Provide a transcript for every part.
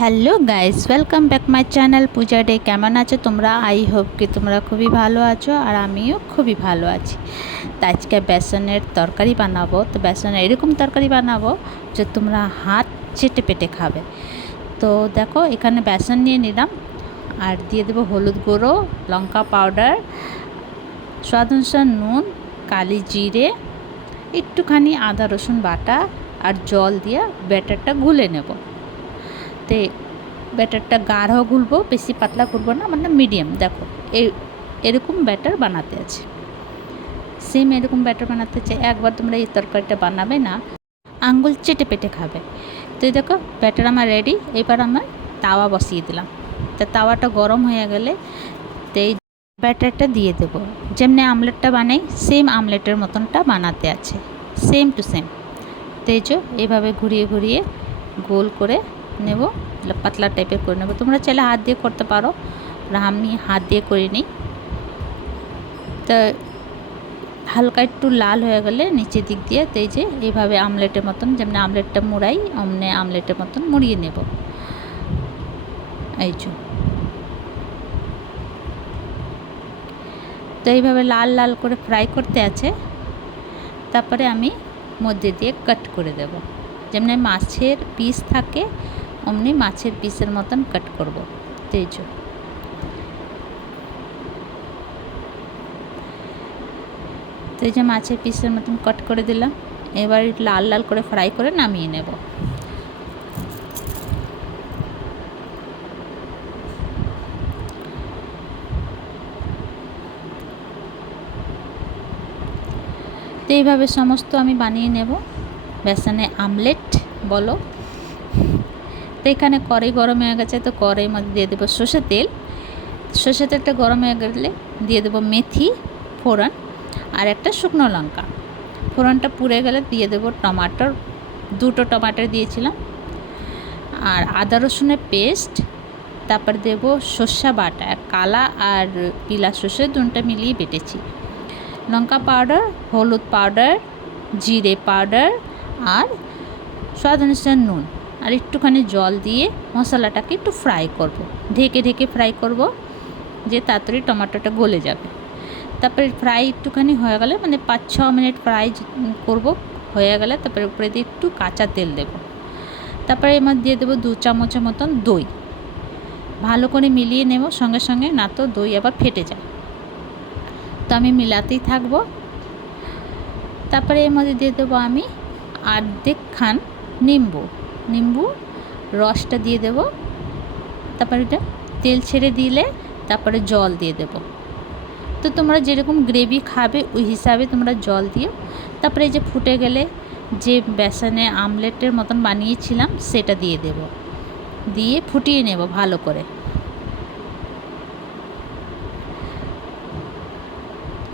Hello guys, welcome back my channel Puja day. কেমন আছো তোমরা? আই হোপ কি তোমরা খুবই ভালো আছো, আর আমিও খুবই ভালো আছি। তো আজকে বেসনের তরকারি বানাবো। তো বেসনের এরকম তরকারি বানাবো যে তোমরা হাত চেটে পেটে খাবে। তো দেখো, এখানে বেসন নিয়ে নিলাম, আর দিয়ে দেবো হলুদ গুঁড়ো, লঙ্কা পাউডার, স্বাদ অনুসার নুন, কালি জিরে, একটুখানি আদা রসুন বাটা, আর জল দিয়ে ব্যাটারটা গুলে নেব। তো ব্যাটারটা গাঢ় গুলবো, বেশি পাতলা করবো না, মানে মিডিয়াম। দেখো এরকম ব্যাটার বানাতে আছে, সেম এরকম ব্যাটার বানাতে আছে। একবার তোমরা এই তরকারিটা বানাবে না, আঙ্গুল চেটে পেটে খাবে। তো দেখো ব্যাটার আমার রেডি। এবার আমার তাওয়া বসিয়ে দিলাম। তো তাওয়াটা গরম হয়ে গেলে তো এই ব্যাটারটা দিয়ে দেবো। যেমনি আমলেটটা বানাই সেম আমলেটের মতনটা বানাতে আছে, সেম টু সেম। তো এইভাবে ঘুরিয়ে ঘুরিয়ে গোল করে নেব, পাতলা টাইপের করে নেব। তোমরা চাইলে হাত দিয়ে করতে পারো, আমি হাত দিয়ে করে নিই। তো হালকা একটু লাল হয়ে গেলে নিচের দিক দিয়ে তো এইভাবে আমলেটের মতন, যেমন আমলেটটা মুড়াই অমনি আমলেটের মতন মুড়িয়ে নেব। তো এইভাবে লাল লাল করে ফ্রাই করতে আছে। তারপরে আমি মধ্যে দিয়ে কাট করে দেব, যেমনি মাছের পিস থাকে অমনি মাছের পিসের মতন কাট করব। তো এই যে মাছের পিসের মতন কাট করে দিলাম। এবার লাল লাল করে ফ্রাই করে নামিয়ে নেব। তো এইভাবে সমস্ত আমি বানিয়ে নেব। বেসনে আমলেট বলো। তো এখানে কড়াই গরম হয়ে গেছে, তো কড়াইয়ের মধ্যে দিয়ে দেবো সর্ষের তেল। সর্ষের তেলটা গরম হয়ে গেলে দিয়ে দেবো মেথি ফোড়ন আর একটা শুকনো লঙ্কা। ফোড়নটা পুড়ে গেলে দিয়ে দেবো টমাটোর, দুটো টমাটো দিয়েছিলাম, আর আদা রসুনের পেস্ট। তারপর দেবো সর্ষে বাটা, কালা আর পিলা সর্ষে দুটো মিলিয়ে বেটেছি, লঙ্কা পাউডার, হলুদ পাউডার, জিরে পাউডার, আর স্বাদ অনুসার নুন, আর একটুখানি জল দিয়ে মশলাটাকে একটু ফ্রাই করব, ঢেকে ঢেকে ফ্রাই করব, যে তাড়াতাড়ি টমেটোটা গলে যাবে। তারপরে ফ্রাই একটুখানি হয়ে গেলে, মানে 5-6 মিনিট ফ্রাই করব, হয়ে গেলে তারপরে উপরে দিয়ে একটু কাঁচা তেল দেব। তারপরে এর মধ্যে দিয়ে দেবো 2 চামচের মতন দই। ভালো করে মিলিয়ে নেব সঙ্গে সঙ্গে, না তো দই আবার ফেটে যায়। তো আমি মিলাতেই থাকবো। তারপরে এর মধ্যে দিয়ে দেবো আমি অর্ধেকখান নিম্বু রসটা দিয়ে দেব। তারপরে এটা তেল ছেড়ে দিলে তারপরে জল দিয়ে দেব। তো তোমরা যেরকম গ্রেভি খাবে ওই হিসাবে তোমরা জল দিও। তারপরে এই যে ফুটে গেলে যে বেসনে আমলেটের মতন বানিয়েছিলাম সেটা দিয়ে দেব, দিয়ে ফুটিয়ে নেব ভালো করে।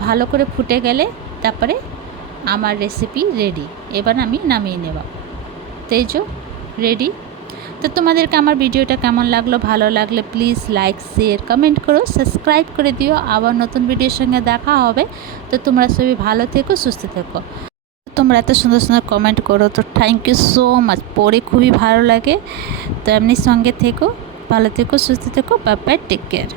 ভালো করে ফুটে গেলে তারপরে আমার রেসিপি রেডি। এবার আমি নামিয়ে নেব। তো রেডি। তো তোমাদেরকে আমার ভিডিওটা কেমন লাগলো? ভালো লাগলে প্লিজ লাইক শেয়ার কমেন্ট করো, সাবস্ক্রাইব করে দিও। আবার নতুন ভিডিওর সঙ্গে দেখা হবে। তো তোমরা সবাই ভালো থেকো, সুস্থ থেকো। তোমরা এত সুন্দর সুন্দর কমেন্ট করো, তো থ্যাংক ইউ সো মাচ, পড়ে খুবই ভালো লাগে। তো এমনি সঙ্গে থেকো, ভালো থেকো, সুস্থ থেকো। Bye bye, take care.